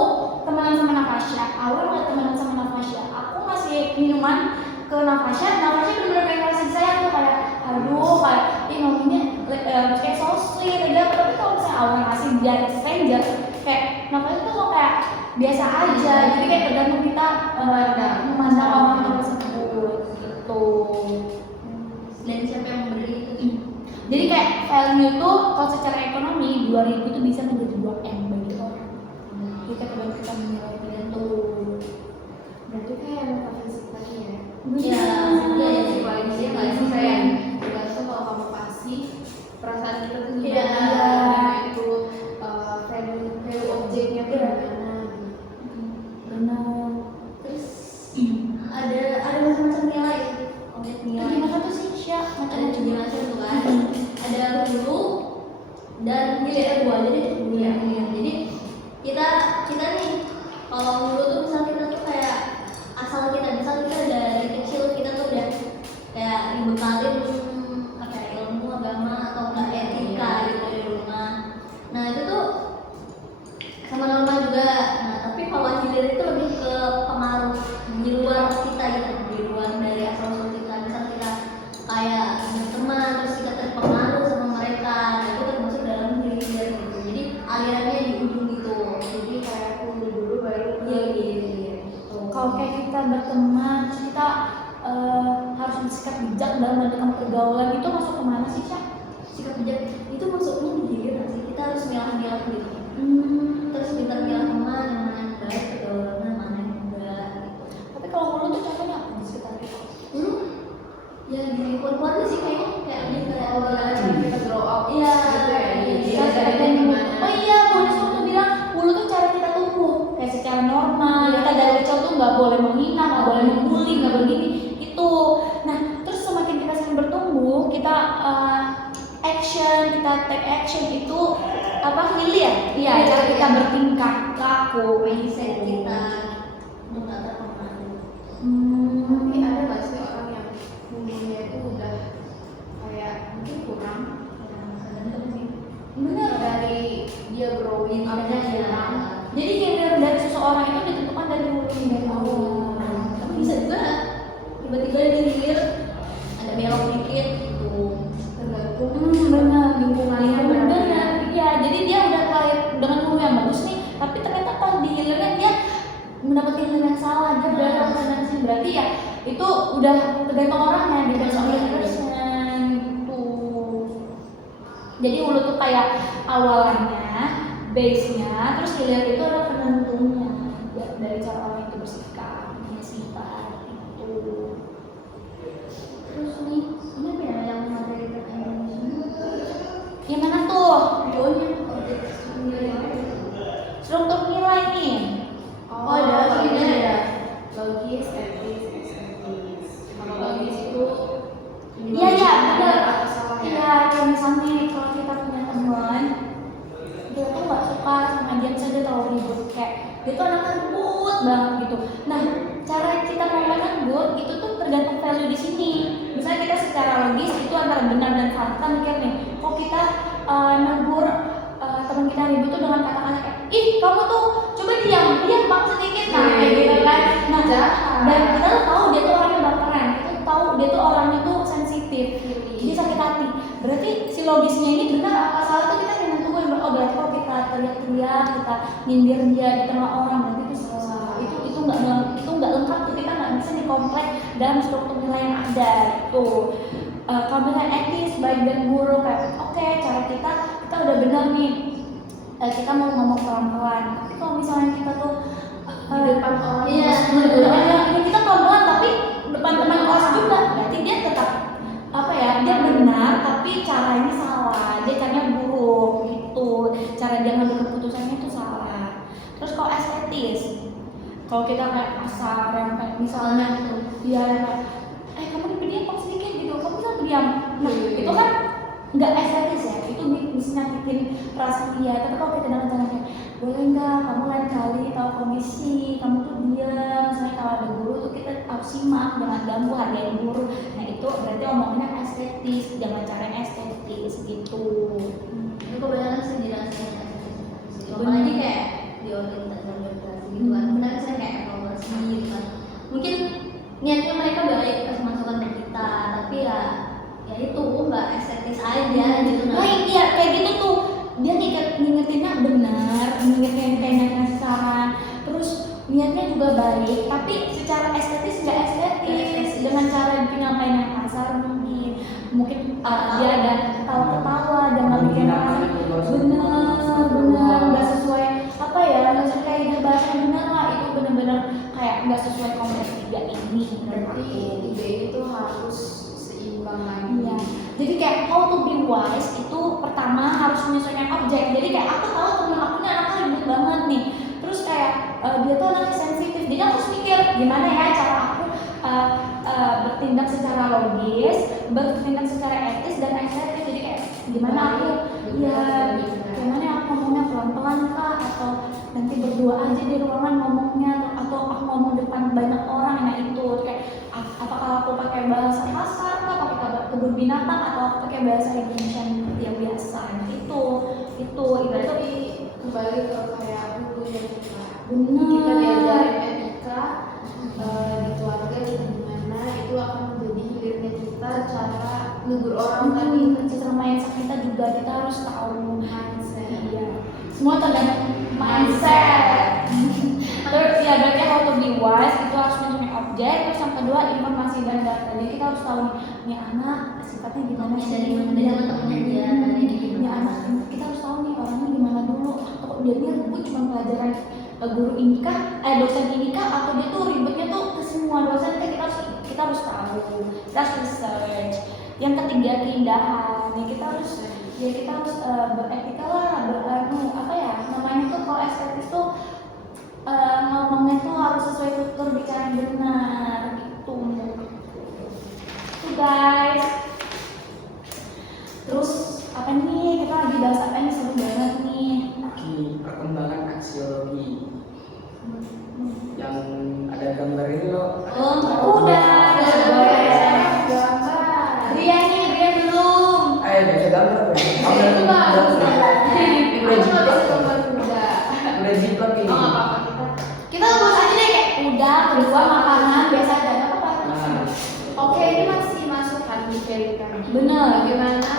temenan sama Nafasya, Aul nggak temenan sama Nafasya, aku ngasih minuman ke Nafasya benar-benar kayak ngasih sayang tuh kayak aduh kayak ini ngomongnya kayak so sweet aja. Tapi kalau misalnya Aul ngasih dia stranger kayak Nafasya tuh kok kayak biasa aja. Jadi kayak tergantung kita memandang orang tersebut gitu. dan siapa yang memberi itu Jadi kayak value tuh kalau secara ekonomi 2.000 itu bisa menjadi 2M bagi orang. Jadi kayak tergantung kita menilai itu. Berarti kayak metafisik tadi ya. ya Iya, psikologi nggak sih kayak tergantung kalau kamu kasih perasaan kita tuh gimana, Iya. itu value objeknya tuh gimana. Benar. terus ada macam-macam nilai objek nilai Gimana tuh sih Syah? ada 7 macam tuh kan ada hulu dan nilai ada 2 jadi itu hulu ya jadi kita nih kalau hulu tuh misal kita tuh kayak asal kita dari kecil kita tuh udah kayak dibekalin apa ya, ilmu agama atau enggak etika gitu dari rumah kita berteman, terus kita harus bersikap bijak dalam melakukan pergaulan, itu masuk kemana sih, Cak? Sikap bijak itu masuknya di hilir nggak sih? Kita harus milah-milah gitu. Terus pintar milah teman yang mana yang baik, pergaulan mana yang enggak gitu. Tapi kalau hulu tuh contohnya apa di sekitar kita? Dulu ya di lingkungan keluarga sih kayaknya kayak lebih kayak kita grow up iya gitu ya. iya Cara Dari kita gimana? oh iya, bonus waktu bilang hulu tuh cara kita tumbuh kayak secara normal. Iya. Kita dari kecil tuh nggak boleh menghina, nggak boleh membuli, nggak boleh gini itu. Nah, terus semakin kita sering bertumbuh, kita kita take action itu apa hilir? Iya, cara kita bertingkah laku, mindset kita untuk nggak terpengaruh. Tapi ada nggak sih orang yang hulunya itu udah kayak mungkin kurang Bener. dari dia growing up-nya kurang. Jadi hilir dari seseorang itu ditentukan dari hulunya dari awal. Tapi bisa juga tiba-tiba di hilir ada belok dikit gitu. Tergantung Benar. lingkungannya berapa. Benar. Iya, jadi dia udah lahir dengan hulu yang bagus nih, tapi ternyata pas di hilirnya dia mendapatkan hilir yang salah, dia belok sana sini. Berarti ya itu udah tergantung orangnya, depends on the person gitu. Jadi hulu tuh kayak awalannya, base-nya, terus hilir itu ada penentunya dari cara orang itu bersikap, punya sifat itu. Terus nih ini apa ya yang materi tentang Indonesia? Yang mana tuh? Videonya objek nilai Struktur nilai nih. Oh, ada, ini ada. ada logis, etis, estetis. Kalau logis itu Iya, iya, benar. atau salah ya? Iya, kayak misalnya nih, kalau kita punya teman, dia tuh nggak suka sama dia, misalnya dia terlalu ribut, kayak dia tuh anaknya ribut banget gitu. Nah, cara kita mau menegur itu tuh tergantung value di sini. Misalnya kita secara logis itu antara benar dan salah. Kita mikir nih, kok kita negur teman kita ribut tuh dengan kata-kata kayak, ih kamu tuh coba diam bang sedikit, nah kayak gitu kan. Nah, dan kita tuh tahu dia tuh orangnya baperan, kita tuh tahu dia tuh orangnya tuh sensitif, dia sakit hati. Berarti si logisnya ini benar apa salah tuh kita yang nentuin. Oh berarti kalau kita teriak-teriak, kita nyindir dia di tengah orang, berarti itu salah. Itu nggak lengkap tuh, kita nggak bisa dikomplek dalam struktur nilai yang ada tuh. Kalau misalnya etis, baik dan buruk, kayak oke, cara kita udah benar nih, kita mau ngomong pelan-pelan. Tapi kalau misalnya kita tuh Di depan orang iya, kita pelan-pelan tapi depan teman kelas juga, berarti dia tetap apa ya, dia benar tapi caranya salah, dia caranya buruk gitu, cara dia ngambil keputusannya itu salah. Terus kalau estetis, kalau kita kayak kasar yang kayak misalnya dia kayak kamu diam apa sedikit gitu, kamu bisa diam. Nah itu kan nggak estetis ya, itu bisa nyakitin perasaan dia. Tapi kalau kita dengan cara kayak boleh nggak kamu lain kali tahu kondisi, kamu tuh diam, misalnya kalau ada guru tuh kita harus simak, jangan ganggu, hargain guru. Nah itu berarti omongannya estetis, jangan cara yang estetis gitu. itu kebanyakan sih dirasain apalagi kayak di organisasi gitu kan. Benar sih kayak evaluasi gitu kan. Mungkin niatnya mereka baik kasih masukan ke kita, tapi ya itu nggak estetis aja gitu. Nah iya kayak gitu tuh, dia ngingetinnya benar, ngingetin kayak ngasih saran, terus niatnya juga baik, tapi secara estetis nggak estetis, dengan cara penyampaian yang kasar mungkin dia ada ketawa-ketawa, jangan bikin orang benar nggak sesuai apa ya, nggak sesuai kayak bahasa benar lah, itu benar-benar kayak nggak sesuai kompleks 3 ini. berarti ide itu harus seimbang lagi. Iya. Jadi kayak how to be wise itu pertama harus menyesuaikan objek. Jadi kayak aku tahu temen aku nih anaknya ribut banget nih. Terus kayak dia tuh anaknya sensitif. Jadi aku harus mikir gimana ya cara aku bertindak secara logis, bertindak secara etis dan estetis. Jadi kayak gimana aku gimana aku ngomongnya pelan-pelan kah, atau nanti berdua aja di ruangan ngomongnya, atau aku ngomong depan banyak orang. Nah itu kayak apakah aku pakai bahasa kasar kah, pakai kebun binatang, atau aku pakai bahasa Indonesia yang biasa. Nah, itu Berarti kembali ke kayak hulunya kita. benar. Kita diajarin etika di keluarga kita gimana, itu akan menjadi hilirnya kita cara negur orang tadi. Cara mindset kita juga kita harus tahu. Mindset. Iya. Semua tergantung mindset. Terus ya berarti how to be wise itu harus objek, terus yang kedua informasi dan data. Jadi kita harus tahu nih anak sifatnya gimana sih, dari mana temen aja, dari ini anak kita harus tahu nih orangnya gimana dulu. Atau dia ribut cuma pelajaran guru ini kah, dosen ini kah, atau dia tuh ribetnya tuh ke semua dosen kan kita harus tahu, kita harus research. Yang ketiga keindahan, ya kita harus beretika lah, apa ya namanya tuh kalau estetis tuh ngomongnya tuh harus sesuai tutur bicara yang benar gitu. Tuh guys. Terus apa nih, kita lagi bahas apa nih, seru banget nih. Perkembangan aksiologi yang ada gambar ini loh. Udah. Gambar. Rian belum. Baca gambar ya. Itu bagus. Udah Aku nggak bisa jiplak. gambar kuda. Udah jiplak ini. Oh nggak apa-apa Kita bahas aja deh kayak udah, kedua makanan biasa aja nggak apa-apa. Nah, Oke, ini masih masuk kan dipikirkan. Bener. Bagaimana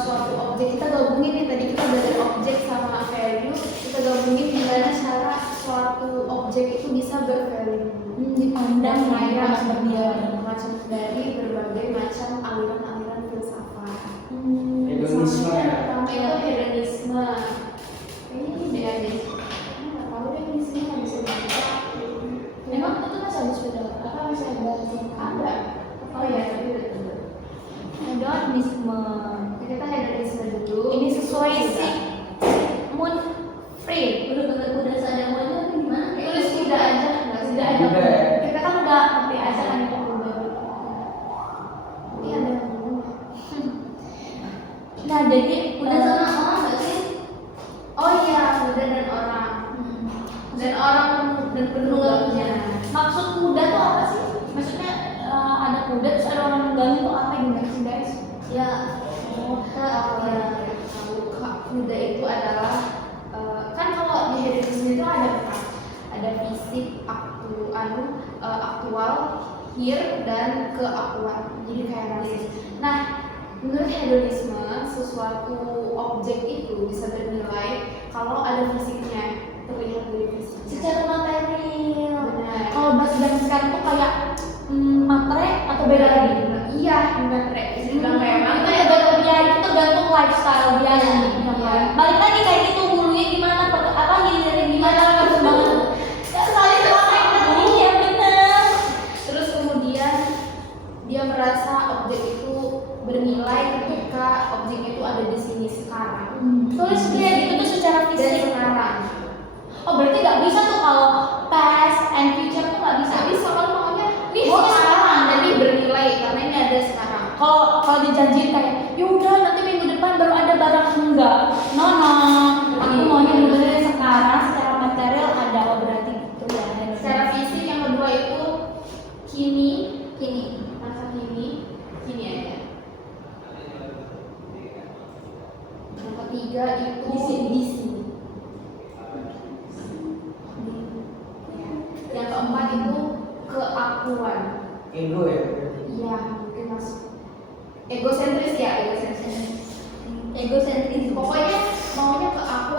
suatu objek kita gabungin nih, tadi kita belajar objek sama value, kita gabungin gimana cara suatu objek itu bisa bervalue. Dipandang Banyak bernilai. macam dari berbagai macam aliran-aliran filsafat. Hedonisme Misalnya ya. pertama itu hedonisme. Ini deh deh. Nggak tahu deh di sini nggak bisa dibaca. Memang itu masih habis beda apa bisa bahas Ada. Oh ya, tadi udah tuh. hedonisme. Kita hedonisme dulu. Ini sesuai sih moon free. udah sadar mau aja gimana Tulis kuda aja, nggak sih? Sudah ada. Udah. Kita kan udah ngerti aja kan itu udah. Ini ada yang belum ya? Nah jadi udah sama orang nggak sih? Oh iya, kuda dan orang. Dan orang dan penunggannya. maksud kuda tuh apa sih? Maksudnya ada kuda terus ada orang menunggangi tuh apa gimana sih guys? Ya, Kuda itu adalah kan kalau di hedonisme itu ada empat, ada fisik, aktual, here dan keakuan. Jadi kayak rasis. Nah, menurut hedonisme sesuatu objek itu bisa bernilai kalau ada fisiknya, terlihat dari fisiknya. Secara material. Benar. Kalau bahas zaman sekarang tuh kayak materai atau beda lagi? Iya, baterai. Bisa dibilang kayak Itu mana? tergantung dia, itu tergantung lifestyle dia Iya, nih. iya. Balik lagi kayak gitu, hulunya gimana, apa hilirannya gimana, perkembangan. Ya saling terkait. Iya benar. Terus kemudian dia merasa objek itu bernilai ketika objek itu ada di sini sekarang. Tulis dia gitu tuh secara Dan fisik. sekarang. Oh berarti nggak bisa tuh kalau past and future tuh nggak bisa. Tapi soal maunya nih Oh, sekarang, jadi bernilai karena ini ada sekarang. Kalau dijanjiin kayak, ya udah nanti minggu depan baru ada barang, enggak. No. Aku maunya bener-bener sekarang secara material ada, oh berarti gitu ya. Secara fisik yang kedua itu kini masa kini aja. Yang ketiga itu di sini. Yang keempat itu keakuan. ego ya. Iya, mungkin masuk. Egosentris ya, egosentris. Pokoknya maunya ke aku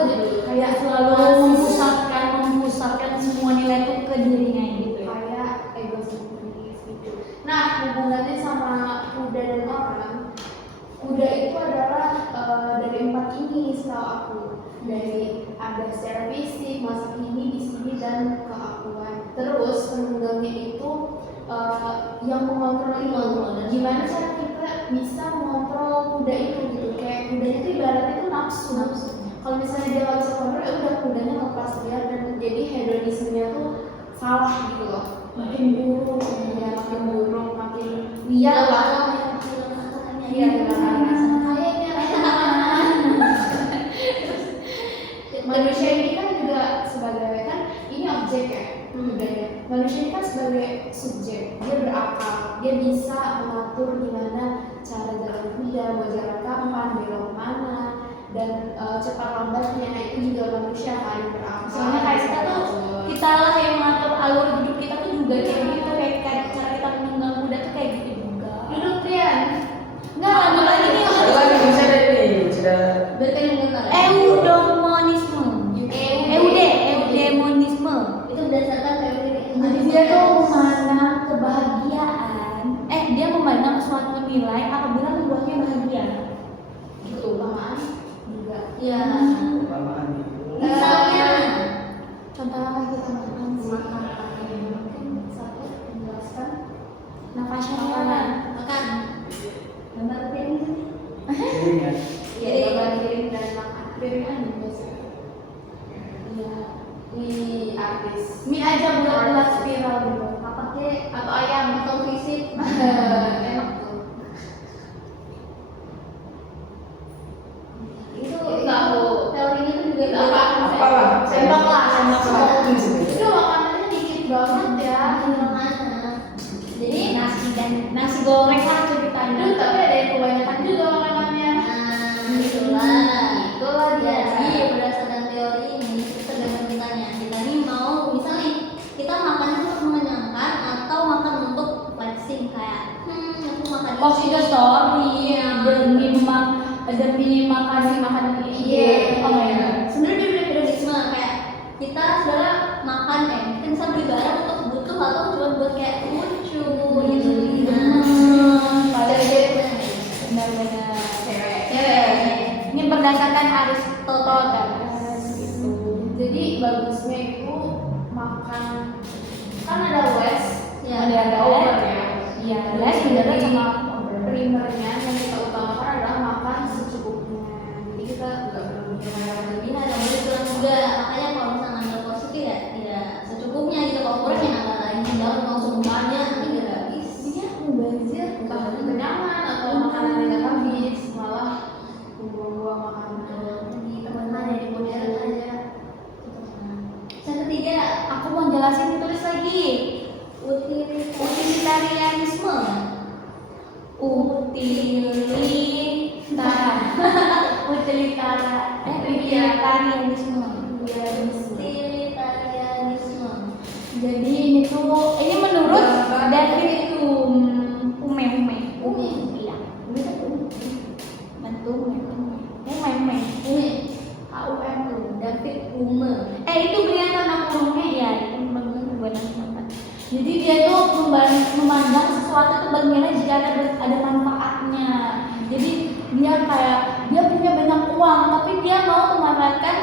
aja dulu. Kayak selalu memusatkan semua nilai itu ke dirinya gitu ya. Kayak egosentris gitu. Nah, hubungannya sama kuda dan orang. Kuda itu adalah dari empat ini setahu aku. Dari ada secara fisik, masa kini, di sini dan keakuan. Terus penunggangnya itu yang mengontrol itu. Gimana cara kita bisa mengontrol kuda itu gitu? Kayak kudanya itu ibaratnya itu nafsu. Kalau misalnya dia nggak bisa kontrol, ya udah kudanya lepas dia dan jadi hedonismenya tuh salah gitu loh. Makin buruk, makin liar lah. Iya, manusia ini kan juga sebagai kan ini objek ya, kudanya. Manusia ini kan sebagai subjek, dia berakal, dia bisa mengatur gimana cara jalan kuda, mau jalan kapan, belok mana, dan cepat lambatnya. Nah, itu juga manusia kan yang berakal. Soalnya kayak kita lah yang mengatur alur hidup kita tuh juga kayak gitu, kayak cara kita menunggang kuda tuh kayak gitu juga. Duduk Trian. Enggak, lanjut lagi nih. Ada lagi bisa deh nih, sudah. Eudemonisme. Eudemonisme. Itu berdasarkan teori Jadi dia tuh Ya. Kelamaan itu. Misalnya Contoh apa kita makan mungkin satu menjelaskan nafasnya makanan, makan. Gambar piring. Ini ya. Iya, gambar piring dan makan. piringan biasa. Iya. Di artis. Mie aja bulat-bulat spiral gitu. Apa kek? Atau ayam atau fisik? Enak tuh. Itu Tahu. teorinya tuh juga Apa? Apalah. Sendok lah, sendok lah. Itu makanannya dikit banget ya. Gimana? Jadi nasi goreng lah ceritanya. Aduh, tapi ada yang kebanyakan juga makanannya. Nah, itulah. Itulah dia. Jadi berdasarkan teori ini kita tergantung kitanya. Kita nih mau misalnya kita makan untuk mengenyangkan atau makan untuk flexing kayak aku makan Post ini. the story Iya. demi makan Iya. Oh ya. Sebenarnya dia udah hedonisme kayak kita sebenarnya makan kita bisa beli barang untuk butuh atau cuma buat kayak lucu gitu. Padahal dia benar-benar Cewek. ini berdasarkan Aristoteles gitu. Jadi bagusnya itu makan kan ada wes, Ya, ada over ya. Iya, les beneran sama primernya yang kita utamakan adalah makan secukupnya. Jadi kita nggak perlu berlebihan nggak boleh kurang juga. Makanya kalau misalnya ngambil porsi itu ya secukupnya gitu. Kalau kurang ya nambah lagi jangan langsung banyak nanti nggak habis. Iya, mubazir. bahkan kenyangan atau makanan yang nggak habis, malah membuang-buang makanan. Di teman-teman yang di modern aja. Yang ketiga, Aku mau jelasin tulis lagi. utilitarianisme. Utilitarianisme. Utilitarianisme. Jadi ini menurut David Hume. Iya. Bantu Hume. HUME. David Hume. Itu beliau tanda kurungnya ya, itu benar tempat. Jadi dia tuh memandang sesuatu itu bernilai jika ada manfaatnya. Jadi dia punya banyak uang, tapi dia mau memanfaatkan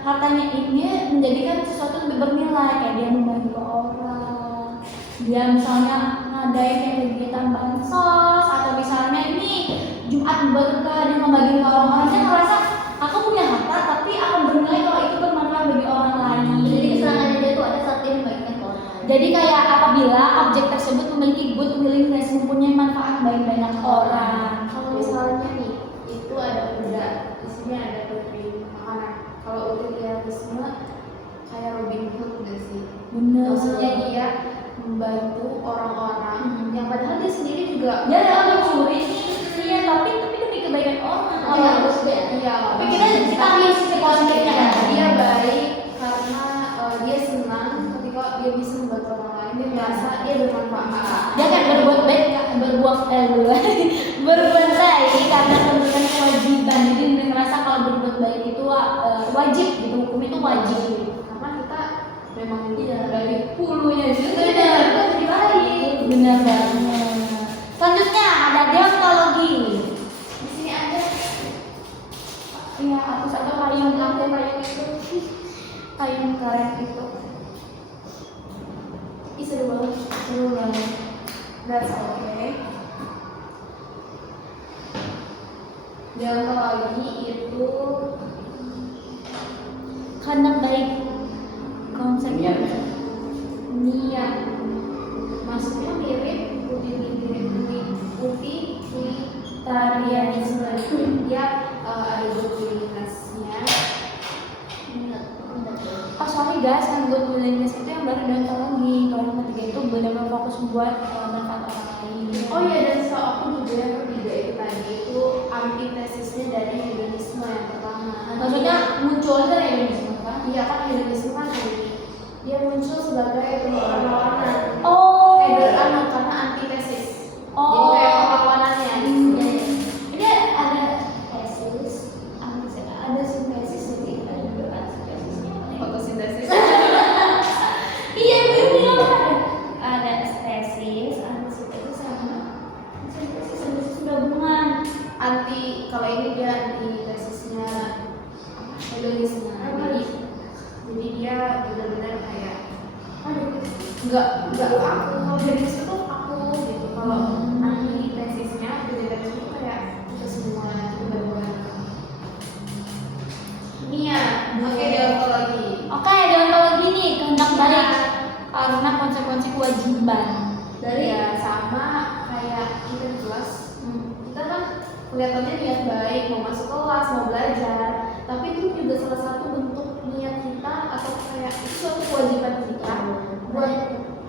hartanya ini menjadikan sesuatu lebih bernilai, kayak dia membantu orang. Dia misalnya ngadain kayak kegiatan bansos atau misalnya ini Jumat berkah dia membagi ke orang-orang, dia ngerasa aku punya harta tapi akan bernilai kalau itu bermanfaat bagi orang lain. Jadi kesenangannya dia tuh ada satu yang membagikan ke orang lain. Jadi kayak apabila objek tersebut memiliki good willingness, mempunyai manfaat bagi banyak orang. Kalau misalnya nih, itu ada kuda, di sini ada putri makanan. Kalau utilitarisme kayak Robin Hood gak sih? Bener. Maksudnya dia membantu orang-orang yang padahal dia sendiri juga Dia adalah mencuri, iya, tapi demi kebaikan orang. Iya, iya. Tapi kita ambil sisi positifnya kan. Dia baik karena dia senang ketika dia bisa membantu orang lain. Dia merasa dia bermanfaat. Dia kan berbuat baik, berbuat baik karena memberikan kewajiban. Jadi dia merasa kalau berbuat baik itu wajib gitu, hukum itu wajib. Karena kita memang Iya. dari hulunya juga Benar. kita jadi baik. Benar banget. Selanjutnya ada deontologi. Di sini aja. Iya, aku satu payung itu. Payung keren itu. Ih, seru banget. Seru banget. That's okay. Deontologi itu Kehendak baik. Konsep Niat. niat. Maksudnya mirip utilitarianisme. Dia ada good willingness-nya. Oh sorry guys, yang good willingness itu yang baru deontologi. Kalau yang ketiga itu benar-benar fokus buat manfaat orang lain. Oh iya, dan setahu aku juga yang ketiga itu tadi itu antitesisnya dari hedonisme yang pertama. Maksudnya muncul dari Indonesia kan? Iya kan, hedonisme kan dia muncul sebagai perlawanan. Oh. Hedon karena antitesis. Oh. Jadi kayak perlawanannya. Ini ada tesis, ada sintesis jadi ada juga sintesisnya. Fotosintesis. Iya benar. Ada tesis, ada sintesis sama sintesis gabungan. Kalau ini dia antitesisnya nggak aku kalau jadi itu tuh aku gitu kalau anti tesisnya jadi tesis itu kayak kita semua itu barengan ini ya oke deontologi Oke, deontologi nih kehendak baik karena konsekuensi kewajiban. dari ya sama kayak kita di kelas kita kan kelihatannya niat baik mau masuk kelas mau belajar tapi itu juga salah satu bentuk niat kita atau kayak itu suatu kewajiban kita buat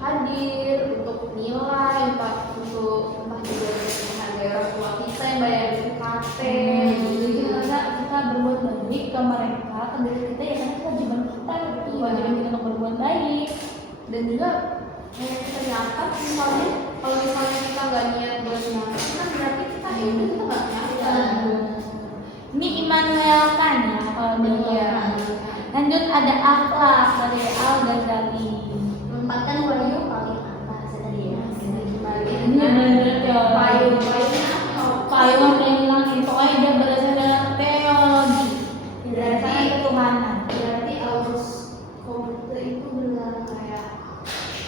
hadir untuk nilai untuk entah juga menghargai orang tua kita yang bayar UKT Jadi karena kita berbuat baik ke mereka, ke diri kita ya karena kewajiban kita, kewajiban kita untuk berbuat baik. dan juga kayak kita nyatat misalnya kalau misalnya kita nggak niat buat nyatat kan berarti kita itu kita nggak nyatat Ini Immanuel kan ya kalau deontologi. Lanjut ada akhlak dari Al Ghazali. Menempatkan value paling atas tadi ya. Ini benar ya. payungnya Payung yang hilang ini pokoknya dia berasal dari teologi. Berarti ketuhanan. berarti August Comte itu benar kayak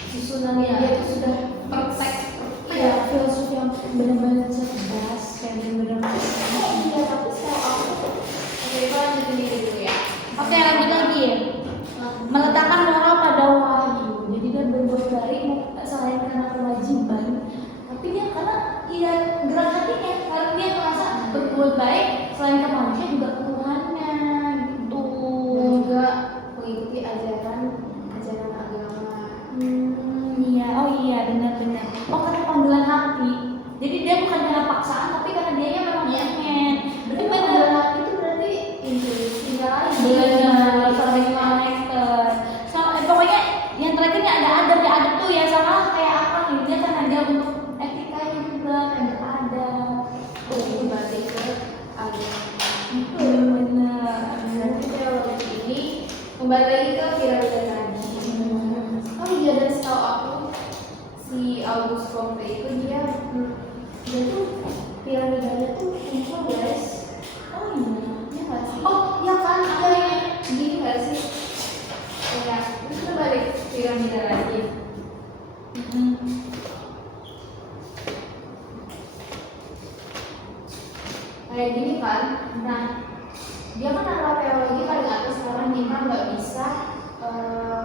susunannya dia itu sudah perfect Ya, filsuf yang benar-benar cerdas, kayak benar-benar. iya tapi saya aku oke itu lanjutin ini dulu ya Oke, lanjut lagi ya. Meletakkan moral pada wahyu. Jadi dia berbuat baik selain karena kewajiban, tapi dia karena iya gerak hatinya, karena dia merasa berbuat baik selain ke manusia juga ke Tuhannya gitu. dan juga mengikuti ajaran agama Iya, oh iya benar-benar. Oh karena panggilan hati. Jadi dia bukan karena paksaan, tapi karena dia memang pengen. Berarti benar. hati itu berarti intuisi lagi Benar, saling connected. So, pokoknya yang terakhir ini ada adab, ya adab tuh ya sama kayak apa nih? Dia kan ada untuk etikanya juga, ada. itu balik ke agama Benar. nanti teologi ini kembali lagi ke piramida tadi oh iya dan setahu aku si August Comte itu dia tuh piramidanya tuh kumpul guys Oh iya. iya nggak sih Oh iya kan, kayak gini nggak sih kayak terus kita balik piramida lagi kayak gini kan nah dia kan adalah teologi paling atas karena kita nggak bisa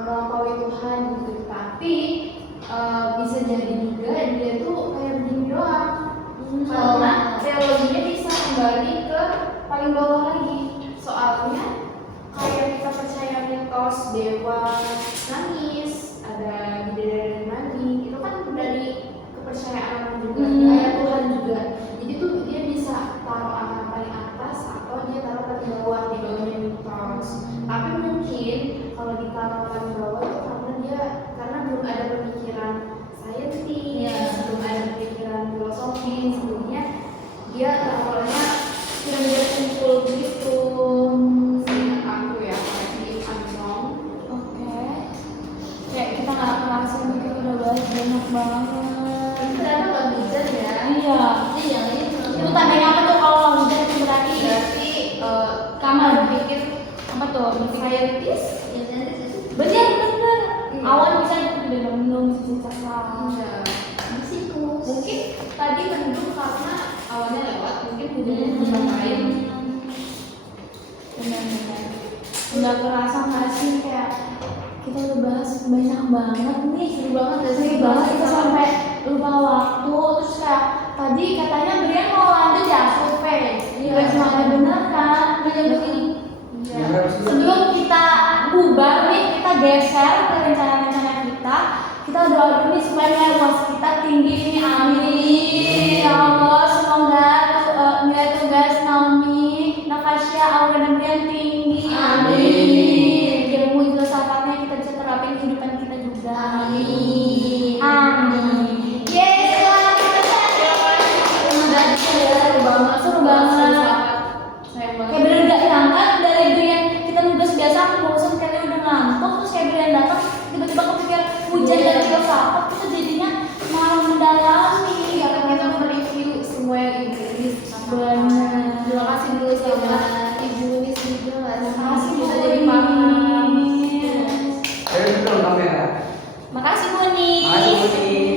melampaui Tuhan gitu tapi bisa jadi juga dia tuh kayak begini doang karena teologinya bisa kembali ke paling bawah lagi soalnya kayak kita percaya mitos dewa nangis ada bidadari mandi itu kan dari kepercayaan orang juga kayak Tuhan juga jadi tuh dia bisa taruh angka paling atas atau dia taruh paling bawah di bawahnya mitos tapi mungkin kalau ditaruh paling bawah itu karena belum ada pemikiran saintis belum ada pemikiran filosofi sebelumnya dia taruhnya kira-kira kumpul gitu seingat aku ya kayak di Amazon Oke. Kayak kita nggak kerasa nih kita udah bahas banyak banget. ternyata nggak bisa ya Iya. Iya, ini Itu tandanya apa tuh kalau hujan itu berarti berarti kamar. pikir Apa tuh? saintis ya nanti sih. Bener. Iya. Awan bisa itu udah mendung sisi cakap. Siklus. mungkin tadi mendung karena awalnya lewat mungkin hujannya di tempat lain Benar. Nggak kerasa nggak sih kayak kita udah bahas banyak banget nih, seru banget gak sih? Banget kita sampai lupa waktu. Terus kayak tadi katanya Brian mau lanjut ya survei. Iya. Semuanya bener kan? Udah begini. Sebelum kita bubar nih, kita geser ke rencana-rencana kita. Kita doa dulu nih supaya nilai UAS kita tinggi nih, amin. Ya Allah, semoga nilai tugas Naomi, Nafasya, Aura dan Brian tinggi, amin. Ilmu filsafatnya kita bisa terapin di kehidupan kita juga, amin. Yeay, selamat kita seru banget. sayang Kayak banget bener gak nyangka dari Brian kita nugas biasa aku bosan kayak udah ngantuk terus kayak Brian datang tiba-tiba kepikir hujan dan filsafat kita jadinya malah mendalami karena kita mereview semua yang Inggris Bener. terima kasih dulu sama Ibu Unis juga lah Terima kasih bisa Bu jadi paham Unis. Saya betul kamera. Makasih Buni. Makasih Budi.